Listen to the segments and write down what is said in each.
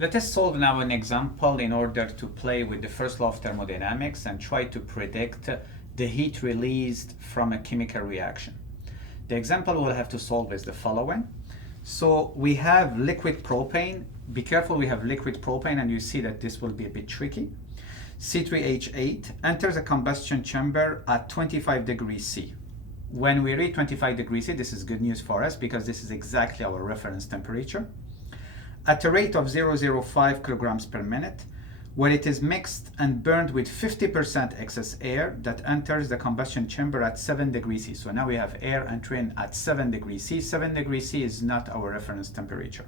Let us solve now an example in order to play with the first law of thermodynamics and try to predict the heat released from a chemical reaction. The example we'll have to solve is the following. So we have liquid propane. Be careful, we have liquid propane, and you see that this will be a bit tricky. C3H8 enters a combustion chamber at 25 degrees C. When we read 25 degrees C, this is good news for us because this is exactly our reference temperature. At a rate of 0.05 kilograms per minute, where it is mixed and burned with 50% excess air that enters the combustion chamber at 7 degrees C. So now we have air entering at 7 degrees C. 7 degrees C is not our reference temperature.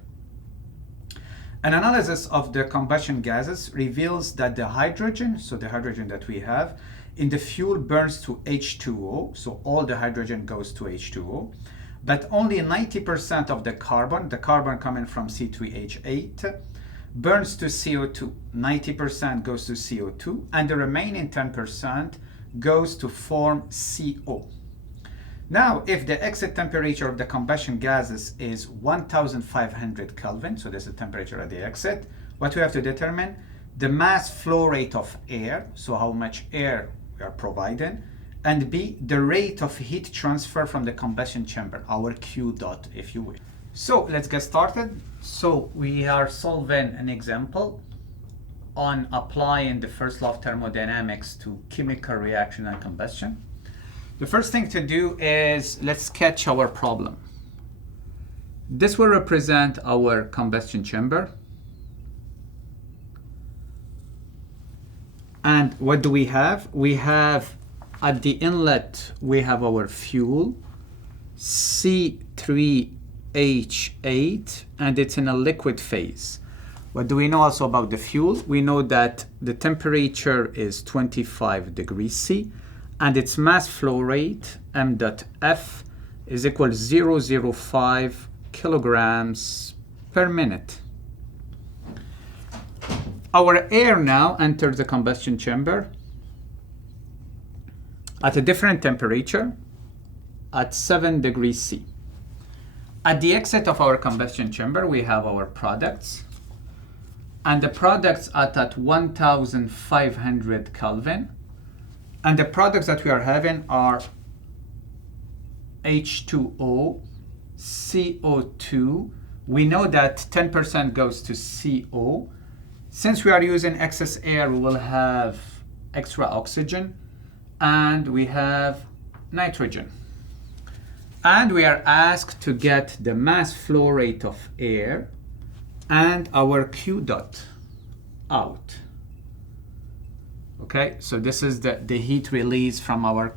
An analysis of the combustion gases reveals that the hydrogen, so the hydrogen that we have in the fuel, burns to H2O, so all the hydrogen goes to H2O, but only 90% of the carbon coming from C3H8, burns to CO2. 90% goes to CO2, and the remaining 10% goes to form CO. Now, if the exit temperature of the combustion gases is 1500 Kelvin, so this is the temperature at the exit, what we have to determine, the mass flow rate of air, so how much air we are providing, and B, the rate of heat transfer from the combustion chamber, our Q dot, if you will. So let's get started. So we are solving an example on applying the first law of thermodynamics to chemical reaction and combustion. The first thing to do is let's sketch our problem. This will represent our combustion chamber. And what do we have? We have at the inlet, we have our fuel, C3H8, and it's in a liquid phase. What do we know also about the fuel? We know that the temperature is 25 degrees C, and its mass flow rate, m dot F, is equal to 0.05 kilograms per minute. Our air now enters the combustion chamber at a different temperature, at 7 degrees C. At the exit of our combustion chamber, we have our products, and the products are at 1500 Kelvin, and the products that we are having are H2O, CO2. We know that 10% goes to CO. Since we are using excess air, we will have extra oxygen, and we have nitrogen. And we are asked to get the mass flow rate of air and our Q dot out. Okay, so this is the heat release from our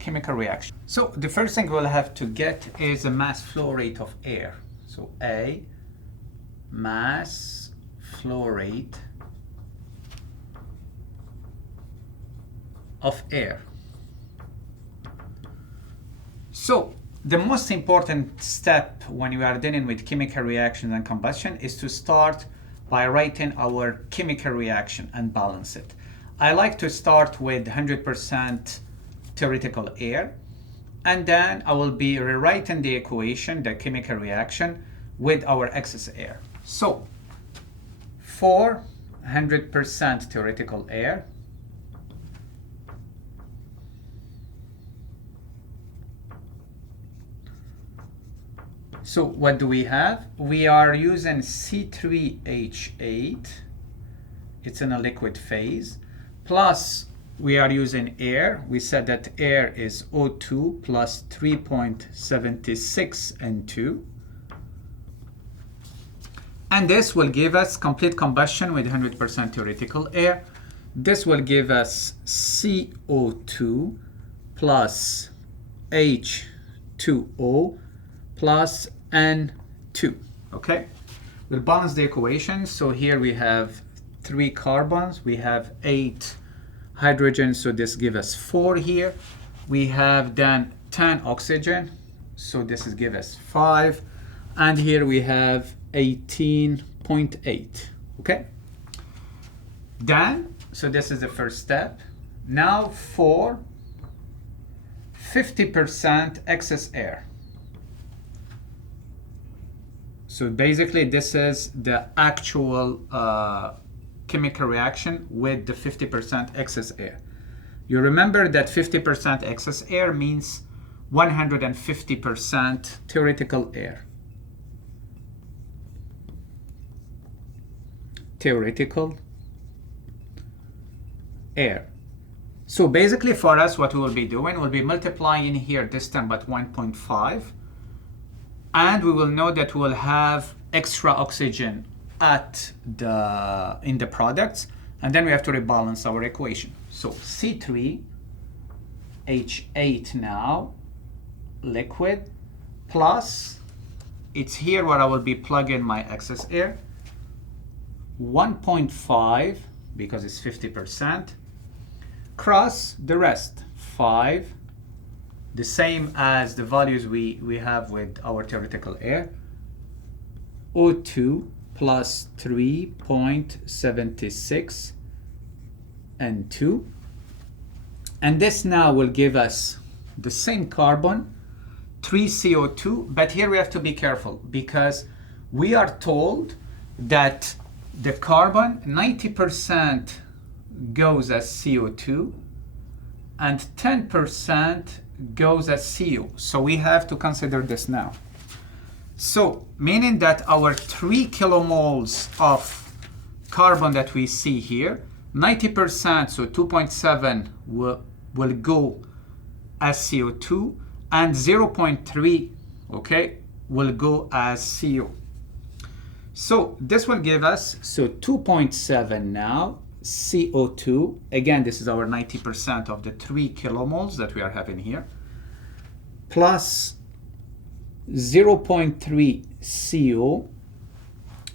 chemical reaction. So the first thing we'll have to get is the mass flow rate of air. So A, mass flow rate of air. So the most important step when you are dealing with chemical reaction and combustion is to start by writing our chemical reaction and balance it. I like to start with 100% theoretical air, and then I will be rewriting the equation, the chemical reaction, with our excess air. So for 100% theoretical air, so what do we have? We are using C3H8, it's in a liquid phase, plus we are using air. We said that air is O2 plus 3.76 N2. And this will give us complete combustion with 100% theoretical air. This will give us CO2 plus H2O plus N2, okay? We'll balance the equation. So here we have 3 carbons, we have 8 hydrogen, so this gives us 4 here. We have then 10 oxygen, so this is give us 5, and here we have 18.8, okay? Then, so this is the first step. Now for 50% excess air. So basically this is the actual chemical reaction with the 50% excess air. You remember that 50% excess air means 150% theoretical air. Theoretical air. So basically for us, what we will be doing, we'll be multiplying here this time by 1.5, and we will know that we will have extra oxygen at in the products, and then we have to rebalance our equation. So C3H8 now, liquid, plus, it's here where I will be plugging my excess air, 1.5, because it's 50%, cross the rest, 5, the same as the values we have with our theoretical air, O2 plus 3.76 N2. And this now will give us the same carbon, 3 CO2, but here we have to be careful because we are told that the carbon, 90% goes as CO2 and 10% goes as CO. So we have to consider this now. So meaning that our 3 kilomoles of carbon that we see here, 90%, so 2.7 will go as CO2 and 0.3, okay, will go as CO. So this will give us, so 2.7 now, CO2, again, this is our 90% of the 3 kilomoles that we are having here, plus 0.3 CO,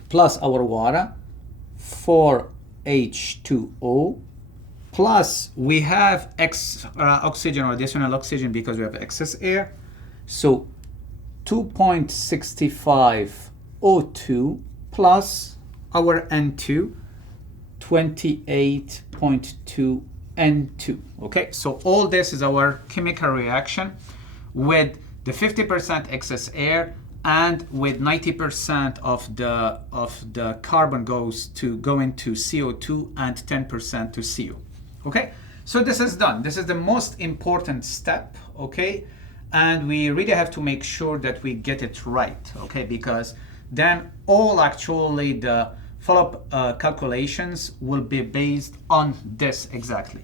plus our water, 4H2O, plus we have oxygen or additional oxygen because we have excess air, so 2.65 O2 plus our N2, 28.2 N2. Okay, so all this is our chemical reaction with the 50% excess air and with 90% of the carbon go into CO2 and 10% to CO. Okay, so this is done. This is the most important step, okay? And we really have to make sure that we get it right, okay? Because then all actually the follow-up calculations will be based on this exactly.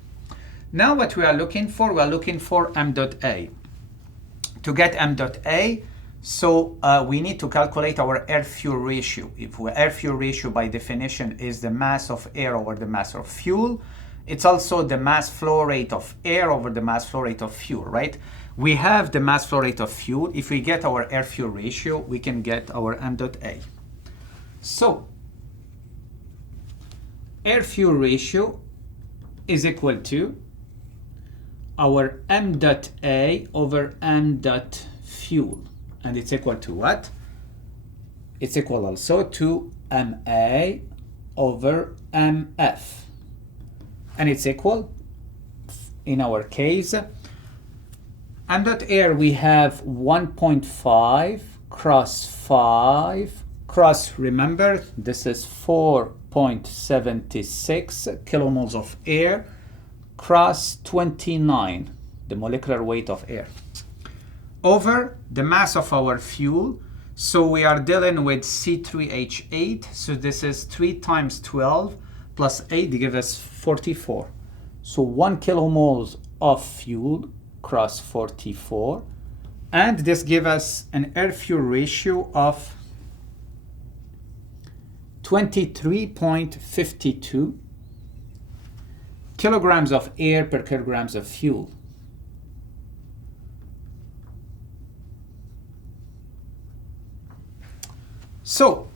Now what we are looking for, M dot A. To get M dot A, so we need to calculate our air-fuel ratio. If air-fuel ratio by definition is the mass of air over the mass of fuel, it's also the mass flow rate of air over the mass flow rate of fuel, right? We have the mass flow rate of fuel. If we get our air-fuel ratio, we can get our M dot A. So air-fuel ratio is equal to our M dot A over M dot fuel. And it's equal to what? It's equal also to MA over MF. And it's equal, in our case, M dot air we have 1.5 cross 5 cross, remember, this is 4.76 kilomoles of air cross 29, the molecular weight of air, over the mass of our fuel. So we are dealing with C3H8, so this is 3 times 12 plus 8 to give us 44. So 1 kilomoles of fuel cross 44, and this gives us an air-fuel ratio of 23.52 kilograms of air per kilograms of fuel. So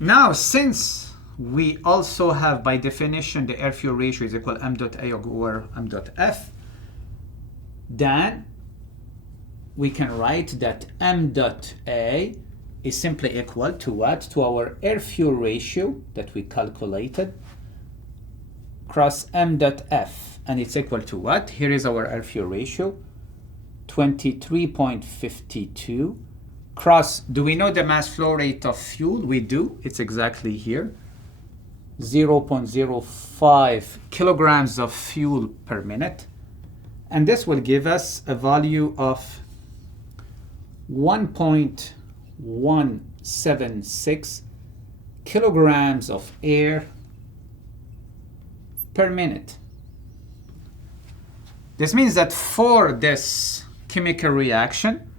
now, since we also have by definition the air-fuel ratio is equal M dot A over M dot F, then we can write that M dot A is simply equal to what? To our air-fuel ratio that we calculated cross M dot F, and it's equal to what? Here is our air-fuel ratio, 23.52 cross, do we know the mass flow rate of fuel? We do. It's exactly here. 0.05 kilograms of fuel per minute. And this will give us a value of 1.176 kilograms of air per minute. This means that for this chemical reaction,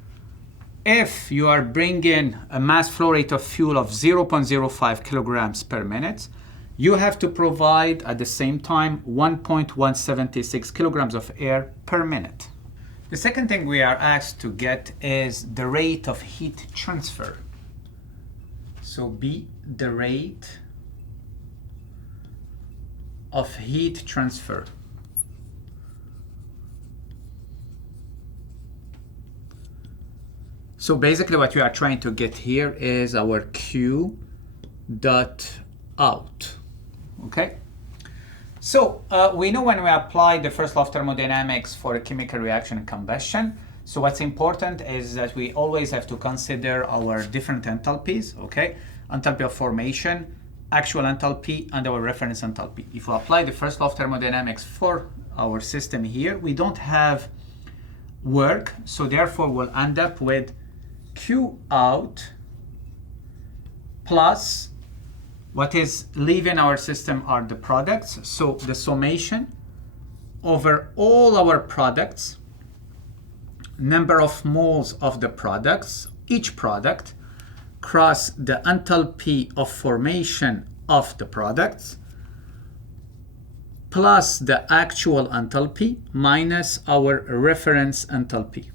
if you are bringing a mass flow rate of fuel of 0.05 kilograms per minute, you have to provide at the same time 1.176 kilograms of air per minute. The second thing we are asked to get is the rate of heat transfer. So B, the rate of heat transfer. So basically what we are trying to get here is our Q dot out. Okay? So we know when we apply the first law of thermodynamics for a chemical reaction and combustion. So what's important is that we always have to consider our different enthalpies, okay? Enthalpy of formation, actual enthalpy, and our reference enthalpy. If we apply the first law of thermodynamics for our system here, we don't have work, so therefore we'll end up with Q out plus what is leaving our system are the products. So the summation over all our products, number of moles of the products, each product, cross the enthalpy of formation of the products, plus the actual enthalpy minus our reference enthalpy.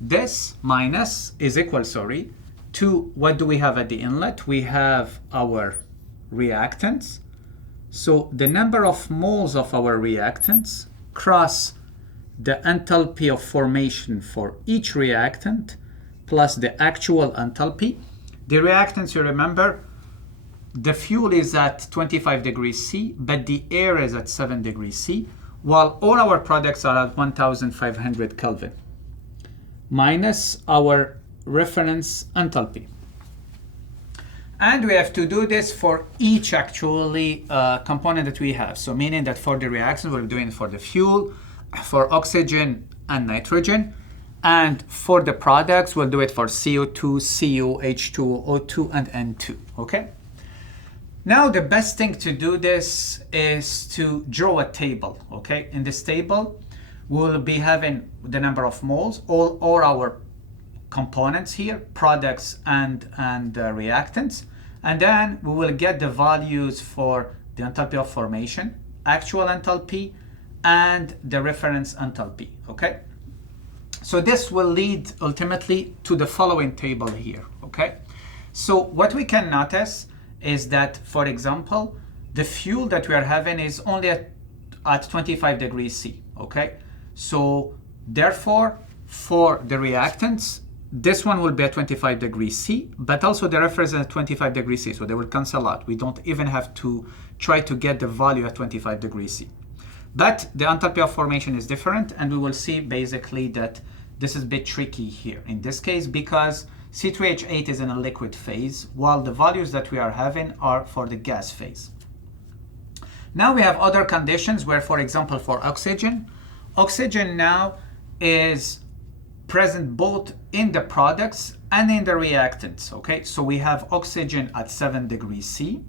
This minus is equal, to what do we have at the inlet? We have our reactants. So the number of moles of our reactants cross the enthalpy of formation for each reactant plus the actual enthalpy. The reactants, you remember, the fuel is at 25 degrees C, but the air is at 7 degrees C, while all our products are at 1500 Kelvin, minus our reference enthalpy. And we have to do this for each actually component that we have. So meaning that for the reactions, we're doing it for the fuel, for oxygen and nitrogen. And for the products, we'll do it for CO2, CO, H2O, O2, and N2, okay? Now, the best thing to do this is to draw a table, okay? In this table, we'll be having the number of moles, all our components here, products and reactants. And then we will get the values for the enthalpy of formation, actual enthalpy, and the reference enthalpy, okay? So this will lead ultimately to the following table here, okay? So what we can notice is that, for example, the fuel that we are having is only at 25 degrees C, okay? So therefore, for the reactants, this one will be at 25 degrees C, but also the reference is at 25 degrees C, so they will cancel out. We don't even have to try to get the value at 25 degrees C. But the enthalpy of formation is different, and we will see basically that this is a bit tricky here in this case because C3H8 is in a liquid phase, while the values that we are having are for the gas phase. Now we have other conditions where, for example, for oxygen now is present both in the products and in the reactants, okay? So we have oxygen at 7 degrees C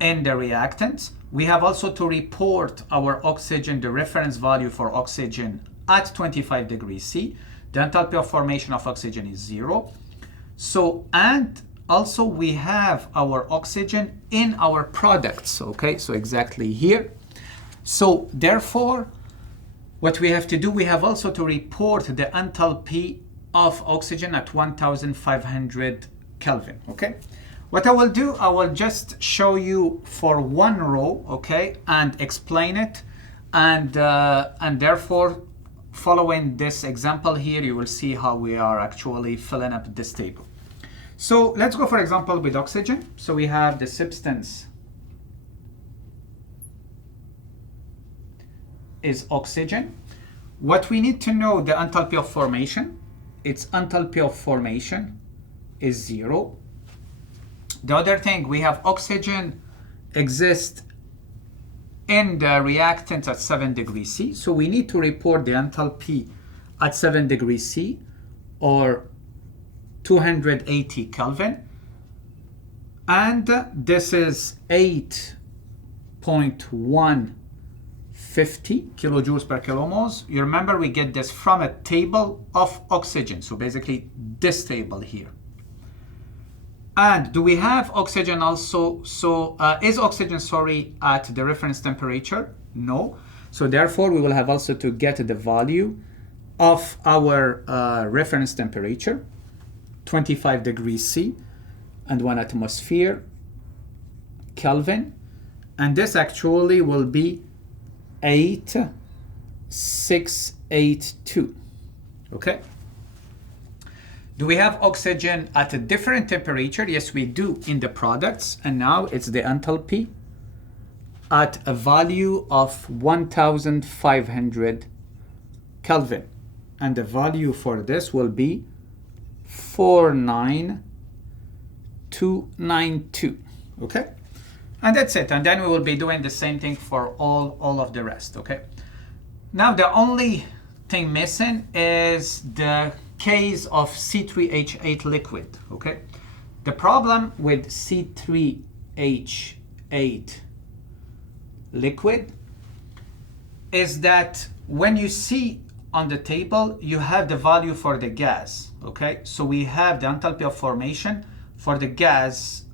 in the reactants. We have also to report our oxygen, the reference value for oxygen at 25 degrees C. The enthalpy of formation of oxygen is 0. So, and also we have our oxygen in our products, okay? So exactly here. So therefore, what we have to do, we have also to report the enthalpy of oxygen at 1500 Kelvin, okay? What I will do, I will just show you for one row, okay, and explain it. And therefore, following this example here, you will see how we are actually filling up this table. So let's go, for example, with oxygen. So we have the substance is oxygen. What we need to know, the enthalpy of formation its enthalpy of formation is 0. The other thing, we have oxygen exists in the reactant at 7 degrees C. So we need to report the enthalpy at 7 degrees C or 280 Kelvin. And this is 8.150 kilojoules per kilomoles. You remember we get this from a table of oxygen. So basically this table here. And do we have oxygen also? So is oxygen, at the reference temperature? No. So therefore, we will have also to get the value of our reference temperature, 25 degrees C and 1 atmosphere Kelvin. And this actually will be 8682. Okay. Do we have oxygen at a different temperature? Yes, we do in the products. And now it's the enthalpy at a value of 1500 Kelvin. And the value for this will be 49292. Okay? And that's it. And then we will be doing the same thing for all of the rest. Okay? Now the only thing missing is the case of C3H8 liquid. Okay, the problem with C3H8 liquid is that when you see on the table you have the value for the gas. Okay, so we have the enthalpy of formation for the gas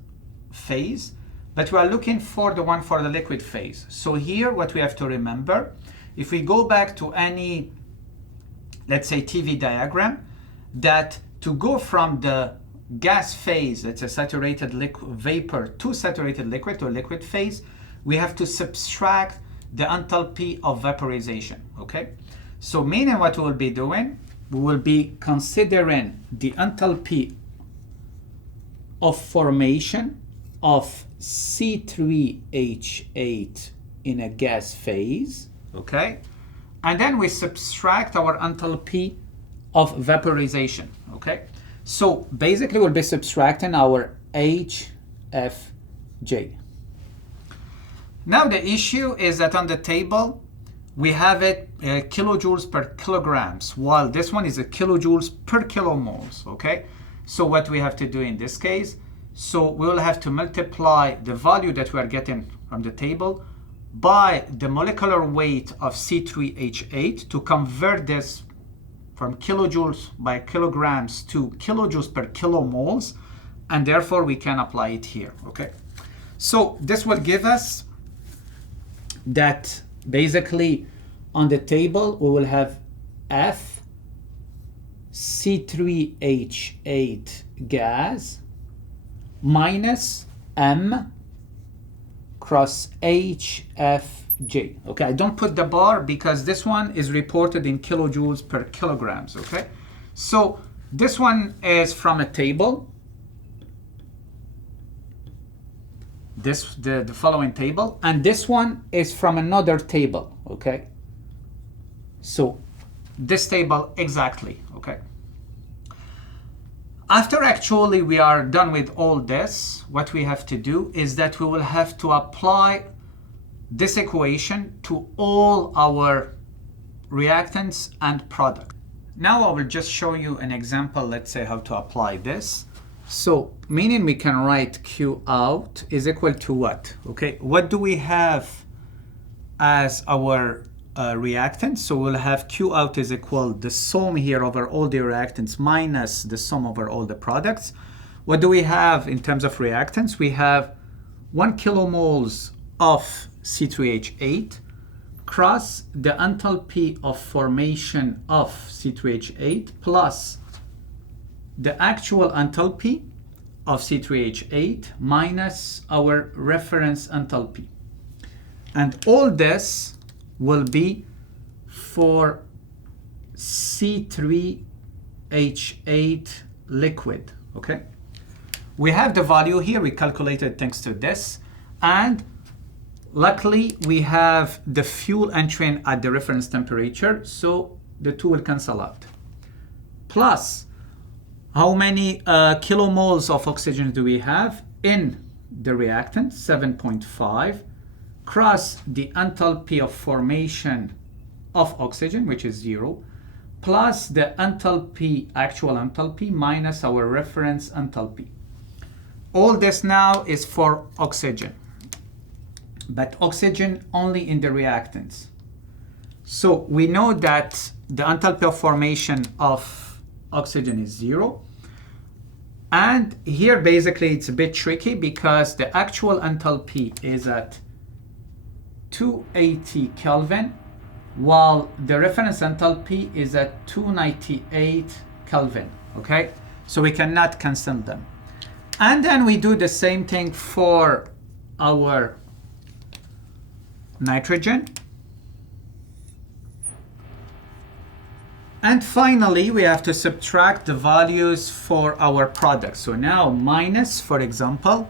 phase, but we are looking for the one for the liquid phase. So here what we have to remember, if we go back to any, let's say, TV diagram, that to go from the gas phase, it's a saturated vapor, to saturated liquid, to liquid phase, we have to subtract the enthalpy of vaporization. Okay, so meaning what we will be doing, we will be considering the enthalpy of formation of C3H8 in a gas phase. Okay, and then we subtract our enthalpy of vaporization. Okay, so basically we'll be subtracting our HFJ. Now the issue is that on the table we have it kilojoules per kilograms, while this one is a kilojoules per kilomoles. Okay, so what we have to do in this case, so we will have to multiply the value that we are getting from the table by the molecular weight of C3H8 to convert this from kilojoules by kilograms to kilojoules per kilomoles, and therefore we can apply it here. Okay, so this will give us that basically on the table we will have F C3H8 gas minus M cross HFJ. Okay, I don't put the bar because this one is reported in kilojoules per kilograms. Okay, so this one is from a table, the following table, and this one is from another table. Okay, so this table exactly. Okay, after actually we are done with all this, what we have to do is that we will have to apply this equation to all our reactants and products. Now I will just show you an example, let's say how to apply this. So meaning we can write Q out is equal to what? Okay, what do we have as our reactants? So we'll have Q out is equal the sum here over all the reactants minus the sum over all the products. What do we have in terms of reactants? We have 1 kilomoles of C3H8 cross the enthalpy of formation of C3H8 plus the actual enthalpy of C3H8 minus our reference enthalpy. And all this will be for C3H8 liquid. Okay, we have the value here, we calculated thanks to this, and luckily we have the fuel entering at the reference temperature, so the two will cancel out. plus how many kilomoles of oxygen do we have in the reactant, 7.5, cross the enthalpy of formation of oxygen, which is 0, plus the enthalpy, actual enthalpy, minus our reference enthalpy. All this now is for oxygen, but oxygen only in the reactants. So we know that the enthalpy of formation of oxygen is 0. And here basically it's a bit tricky because the actual enthalpy is at 280 Kelvin, while the reference enthalpy is at 298 Kelvin, okay? So we cannot cancel them. And then we do the same thing for our nitrogen. And finally, we have to subtract the values for our product. So now minus, for example,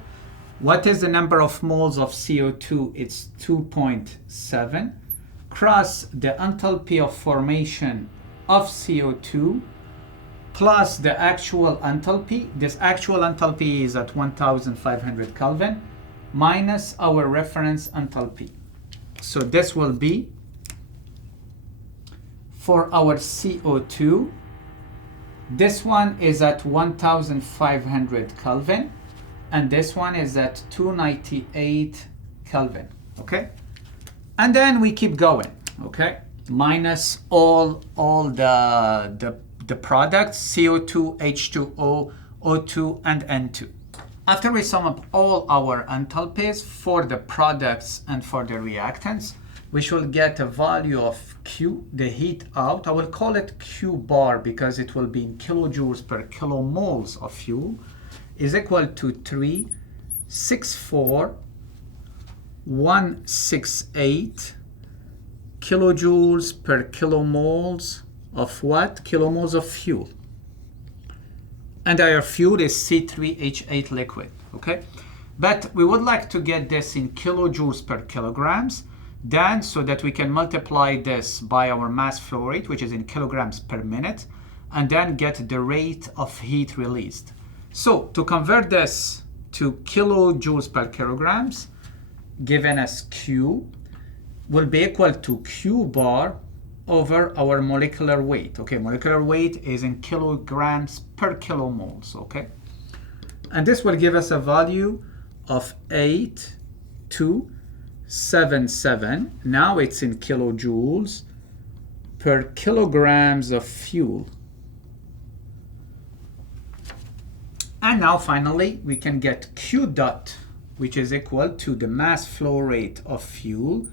what is the number of moles of CO2? It's 2.7. Cross the enthalpy of formation of CO2 plus the actual enthalpy. This actual enthalpy is at 1500 Kelvin minus our reference enthalpy. So this will be for our CO2. This one is at 1500 Kelvin and this one is at 298 Kelvin, okay? And then we keep going, okay? Minus all the products, CO2, H2O, O2, and N2. After we sum up all our enthalpies for the products and for the reactants, we should get a value of Q, the heat out. I will call it Q bar because it will be in kilojoules per kilomoles of fuel, is equal to 364,168 kilojoules per kilomoles of what? Kilomoles of fuel. And our fuel is C3H8 liquid, okay? But we would like to get this in kilojoules per kilograms, then so that we can multiply this by our mass flow rate, which is in kilograms per minute, and then get the rate of heat released. So to convert this to kilojoules per kilograms, given as Q, will be equal to Q bar over our molecular weight. Okay, molecular weight is in kilograms per kilomoles, okay? And this will give us a value of 8,277. Now it's in kilojoules per kilograms of fuel. And now finally, we can get Q dot, which is equal to the mass flow rate of fuel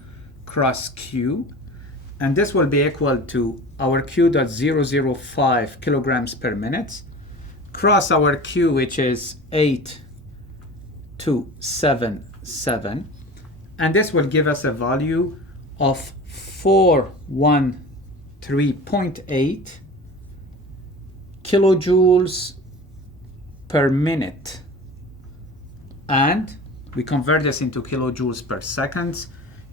cross Q. And this will be equal to our Q dot 005 kilograms per minute cross our Q, which is 8,277. And this will give us a value of 413.8 kilojoules per minute. And we convert this into kilojoules per second,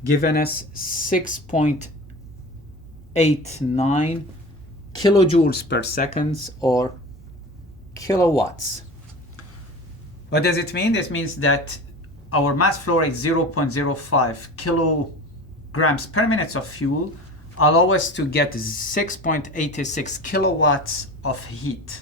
giving us 6.89 kilojoules per second, or kilowatts. What does it mean? This means that our mass flow rate 0.05 kilograms per minute of fuel allow us to get 6.86 kilowatts of heat.